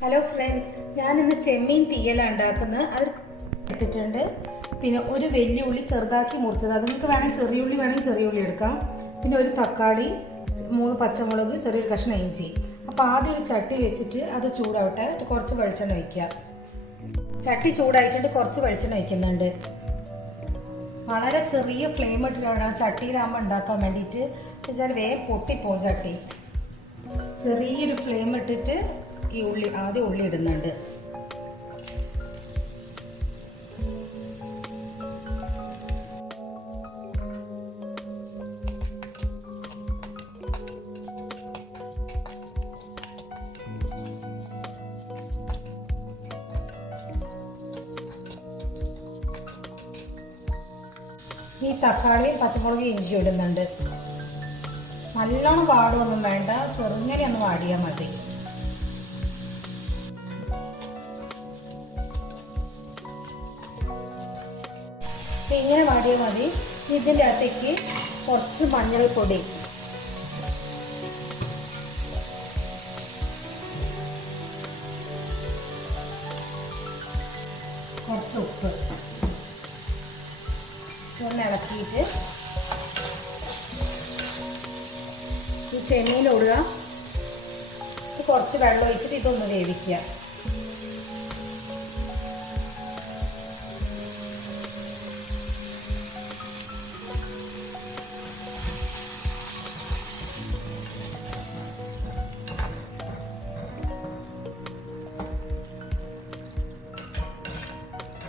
Hello friends ഞാൻ ഇന്ന് ചെമ്മീൻ തീയലാണ് ഉണ്ടാക്കുന്നത്. അത് എടുത്തിട്ടുണ്ട് പിന്നെ ഒരു വലിയ ഉള്ളി ചെറുതാക്കി മുറിച്ചത്. അത് നിങ്ങൾക്ക് വേണമെങ്കിൽ ചെറിയ ഉള്ളി വേണമെങ്കിൽ ചെറിയ ഉള്ളി എടുക്കാം. പിന്നെ ഒരു തക്കാളി മൂന്ന് പച്ചമുളക് ചെറിയൊരു കഷ്ണം ഇഞ്ചി. അപ്പോൾ ആദ്യം ഒരു ചട്ടി വെച്ചിട്ട് അത് ചൂടാവട്ടെ. കുറച്ച് വെളിച്ചെണ്ണ ഒഴിക്കുക. ചട്ടി ചൂടായിട്ടുണ്ട്. കുറച്ച് വെളിച്ചെണ്ണ ഒഴിക്കുന്നുണ്ട്. വളരെ ചെറിയ ഫ്ലെയിം ഇട്ടിട്ടാണ് ചട്ടിയിലാകുമ്പോൾ ഉണ്ടാക്കാൻ വേണ്ടിയിട്ട്. വെച്ചാൽ വേഗം പൊട്ടിപ്പോവും ചട്ടി. ചെറിയൊരു ഫ്ലെയിം ഇട്ടിട്ട് ഈ ഉള്ളി ആദ്യം ഉള്ളി ഇടുന്നുണ്ട്. ഈ തക്കാളിയും പച്ചമുളക് ഇഞ്ചി ഇടുന്നുണ്ട്. നല്ലോണം പാടുമൊന്നും വേണ്ട. ചെറുങ്ങനെ ഒന്ന് വാടിയാൽ മതി. ഇങ്ങനെ വാടിയാൽ മതി. ഇതിന്റെ അകത്തേക്ക് കുറച്ച് മഞ്ഞൾപ്പൊടി. കുറച്ച് ഉപ്പ്. ഒന്ന് ഇളക്കിയിട്ട് ഈ ചെമ്മീനിടുക കുറച്ച് വെള്ളം ഒഴിച്ചിട്ട് ഇതൊന്ന് വേവിക്കുക.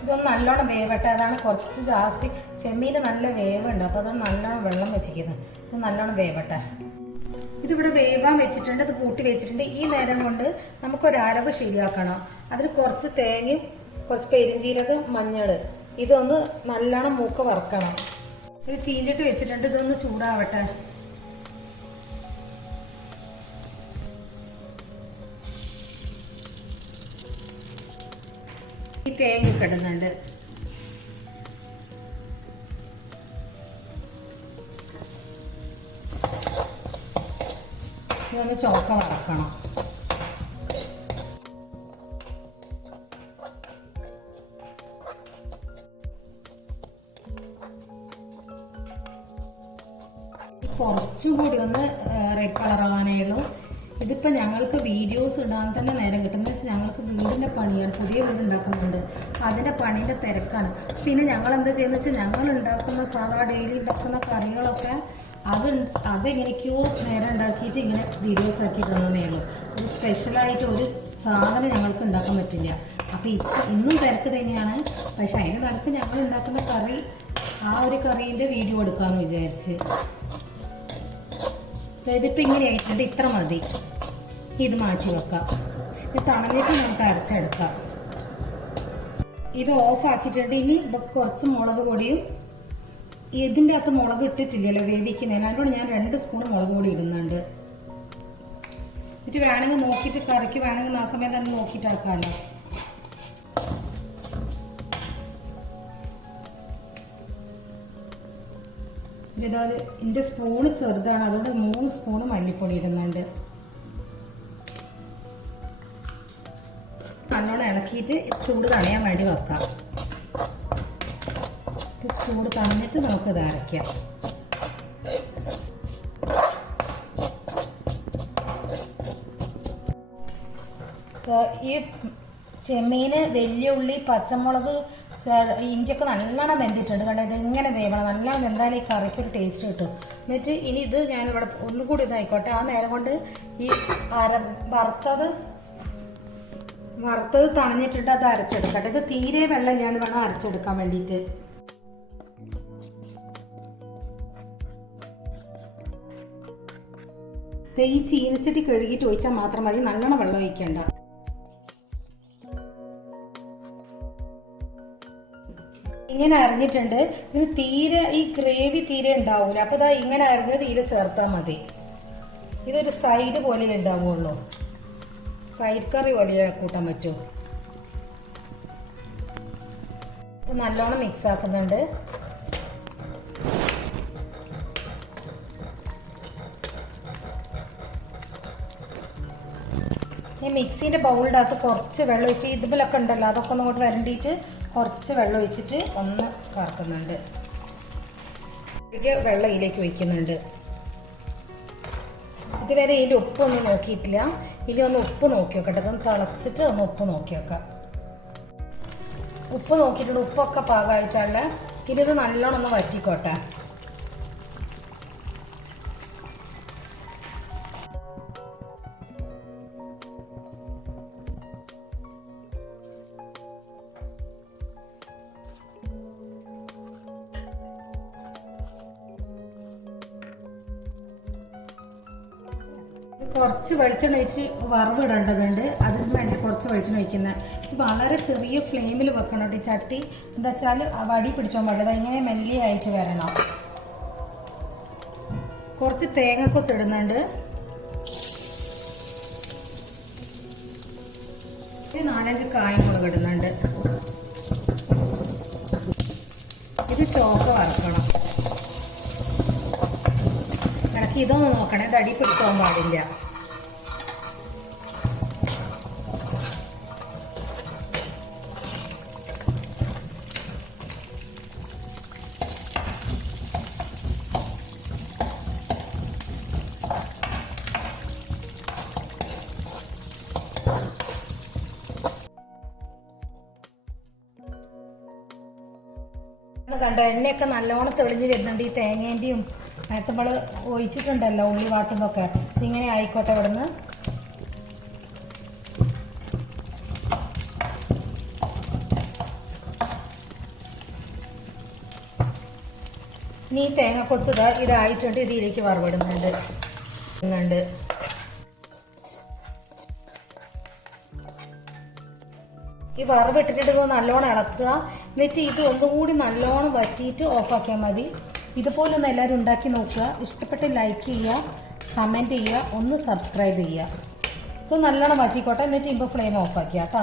ഇതൊന്ന് നല്ലോണം വേവട്ടെ. അതാണ് കുറച്ച് ജാസ്തി ചെമ്മീന് നല്ല വേവുണ്ട്. അപ്പോൾ അതാണ് നല്ലോണം വെള്ളം വെച്ചിരിക്കുന്നത്. ഇത് നല്ലോണം വേവട്ടെ. ഇതിവിടെ വേവാൻ വെച്ചിട്ടുണ്ട്. അത് കൂട്ടി വെച്ചിട്ടുണ്ട്. ഈ നേരം കൊണ്ട് നമുക്കൊരു ശരിയാക്കണം. അതിൽ കുറച്ച് തേങ്ങയും കുറച്ച് പെരിഞ്ചീരകം മഞ്ഞൾ ഇതൊന്ന് നല്ലോണം മൂക്ക വറക്കണം. ഇത് ചീഞ്ഞിട്ട് വെച്ചിട്ടുണ്ട്. ഇതൊന്ന് ചൂടാവട്ടെ. തേങ്ങ കിടന്നുണ്ട് ഇതൊന്ന് ചോക്ക വറക്കണം. കുറച്ചും കൂടി ഒന്ന് റെഡ് കളർ ആവാനേ ഉള്ളൂ. ഇതിപ്പോൾ ഞങ്ങൾക്ക് വീഡിയോസ് ഇടാൻ തന്നെ നേരം കിട്ടും. വെച്ചാൽ ഞങ്ങൾക്ക് വീടിന്റെ പണിയാണ് പുതിയ വീട് ഉണ്ടാക്കുന്നുണ്ട്. അതിന്റെ പണീന്റെ തിരക്കാണ്. പിന്നെ ഞങ്ങൾ എന്താ ചെയ്യുന്നത് വെച്ചാൽ ഞങ്ങൾ ഉണ്ടാക്കുന്ന സാധാ ഡെയിലി ഉണ്ടാക്കുന്ന കറികളൊക്കെ അത് അതെങ്ങനെയൊക്കെയോ നേരം ഉണ്ടാക്കിയിട്ട് ഇങ്ങനെ വീഡിയോസ് ആക്കി തന്നതേ ഉള്ളൂ. ഒരു സ്പെഷ്യലായിട്ട് ഒരു സാധനം ഞങ്ങൾക്ക് ഉണ്ടാക്കാൻ പറ്റില്ല. അപ്പോൾ ഇപ്പം ഇന്നും തിരക്ക് തന്നെയാണ്. പക്ഷേ അതിന് നടക്ക് ഞങ്ങൾ ഉണ്ടാക്കുന്ന കറി ആ ഒരു കറീന്റെ വീഡിയോ എടുക്കാമെന്ന് വിചാരിച്ച്. ഇതിപ്പോൾ ഇങ്ങനെ ആയിട്ടുണ്ട്. ഇത്ര മതി. ഇത് മാറ്റി വെക്കാം. ഇത് തണലിട്ട് നമുക്ക് അരച്ചെടുക്കാം. ഇത് ഓഫ് ആക്കിയിട്ടുണ്ട്. ഇനി കുറച്ച് മുളക് പൊടിയും ഇതിന്റെ അകത്ത് മുളക് ഇട്ടിട്ടില്ലല്ലോ വേവിക്കുന്നതിന്. അതുകൊണ്ട് ഞാൻ രണ്ട് സ്പൂൺ മുളക് പൊടി ഇടുന്നുണ്ട്. എന്നിട്ട് വേണമെങ്കിൽ നോക്കിയിട്ട് കറിക്ക് വേണമെങ്കിൽ ആ സമയം തന്നെ നോക്കിയിട്ട് ഇറക്കാമല്ലോ. ഇതാ എന്റെ സ്പൂണ് ചെറുതാണ്. അതുകൊണ്ട് മൂന്ന് സ്പൂണ് മല്ലിപ്പൊടി ഇടുന്നുണ്ട്. നല്ലോണം ഇളക്കിയിട്ട് ചൂട് തണയാൻ വേണ്ടി വെക്കാം. ചൂട് തണിഞ്ഞിട്ട് നമുക്ക് ഇത് അരയ്ക്കാം. ഈ ചെമ്മീന് വലിയ ഉള്ളി പച്ചമുളക് ഇഞ്ചിയൊക്കെ നല്ലോണം വെന്തിട്ടുണ്ട് കണ്ടോ? ഇത് ഇങ്ങനെ വേവണം? നല്ലോണം വെന്താലും ഈ കറിക്ക് ഒരു ടേസ്റ്റ് കിട്ടും. എന്നിട്ട് ഇനി ഇത് ഞാനിവിടെ ഒന്നുകൂടി ഇതായിക്കോട്ടെ. ആ നേരം കൊണ്ട് ഈ അര വറുത്തത് വറുത്തത് തണഞ്ഞിട്ടുണ്ട് അത് അരച്ചെടുക്കട്ടെ ഇത് തീരെ വെള്ളം ഇല്ലാണ്ട് വേണം അരച്ചെടുക്കാൻ വേണ്ടിയിട്ട്. ഈ ചീനച്ചട്ടി കഴുകിയിട്ട് ഒഴിച്ചാൽ മാത്രം മതി. നല്ലോണം വെള്ളം ഒഴിക്കണ്ട. ഇങ്ങനെ അരിഞ്ഞിട്ടുണ്ട്. ഇതിന് തീരെ ഈ ഗ്രേവി തീരെ ഉണ്ടാവൂല. അപ്പൊ ഇതാ ഇങ്ങനെ അരിഞ്ഞത് തീരെ ചേർത്താൽ മതി. ഇതൊരു സൈഡ് പോലെ ഉണ്ടാവുള്ളൂ. സൈഡ് കറി പോലെ കൂട്ടാൻ പറ്റുമോ? നല്ലോണം മിക്സ് ആക്കുന്നുണ്ട്. ഈ മിക്സിന്റെ ബൗളിന്റെ അകത്ത് കുറച്ച് വെള്ളം ഒഴിച്ച് ഇതുപോലൊക്കെ ഉണ്ടല്ലോ അതൊക്കെ ഒന്ന് കൂടെ വരണ്ടിയിട്ട് കുറച്ച് വെള്ളം ഒഴിച്ചിട്ട് ഒന്ന് കറക്കുന്നുണ്ട് വെള്ളം ഇതിലേക്ക് ഒഴിക്കുന്നുണ്ട്. ഇതുവരെ ഉപ്പ് ഉപ്പൊന്നും നോക്കിയിട്ടില്ല. ഇനി ഒന്ന് ഉപ്പ് നോക്കി നോക്കട്ടെ ഇതൊന്ന് തിളച്ചിട്ട് ഒന്ന് ഉപ്പ് നോക്കി നോക്കാം ഉപ്പ് നോക്കിയിട്ടുണ്ട്. ഉപ്പൊക്കെ പാകമായിട്ടുള്ള ഇനി ഇത് നല്ലോണം ഒന്ന് വറ്റിക്കോട്ടെ. കുറച്ച് വെളിച്ചെണ്ണ ഒഴിച്ചിട്ട് വറവിടേണ്ടതുണ്ട് അതിന് വേണ്ടി കുറച്ച് വെളിച്ചെണ്ണ ഒഴിക്കുന്നത് വളരെ ചെറിയ ഫ്ലെയിമിൽ വെക്കണം ഈ ചട്ടി എന്താ വെച്ചാൽ വടി പിടിച്ചോ പാടില്ല അതിങ്ങനെ മെല്ലി ആയിട്ട് വരണം. കുറച്ച് തേങ്ങക്കൊത്ത് ഇടുന്നുണ്ട്. നാലഞ്ച് കായം മുളക് ഇടുന്നുണ്ട്. ഇത് ചോക്ക വറക്കണം. ഇതൊന്ന് നോക്കണേ തടി പിടിക്കാൻ പാടില്ല. കണ്ട? എണ്ണയൊക്കെ നല്ലോണം തെളിഞ്ഞ് വരുന്നുണ്ട്. ഈ തേങ്ങേന്റെയും നമ്മൾ ഒഴിച്ചിട്ടുണ്ടല്ലോ ഉള്ളി വാട്ടുമ്പൊക്കെ ഇങ്ങനെ ആയിക്കോട്ടെ ഇവിടുന്ന്. ഇനി ഈ തേങ്ങ കൊത്തുക. ഇതായിട്ടുണ്ട്. ഇതിലേക്ക് വറവിടുന്നുണ്ട്. ഇടുന്നുണ്ട് വറവ് ഇട്ടിട്ട് നല്ലോണം ഇളക്കുക. എന്നിട്ട് ഇത് ഒന്നുകൂടി നല്ലോണം വറ്റിയിട്ട് ഓഫാക്കിയാൽ മതി. ഇതുപോലെ ഒന്ന് എല്ലാവരും ഉണ്ടാക്കി നോക്കുക. ഇഷ്ടപ്പെട്ട് ലൈക്ക് ചെയ്യുക കമന്റ് ചെയ്യുക ഒന്ന് സബ്സ്ക്രൈബ് ചെയ്യുക. ഇത് നല്ലോണം വറ്റിക്കോട്ടെ. എന്നിട്ട് ഇപ്പോൾ ഫ്ലെയിം ഓഫാക്കുക കേട്ടോ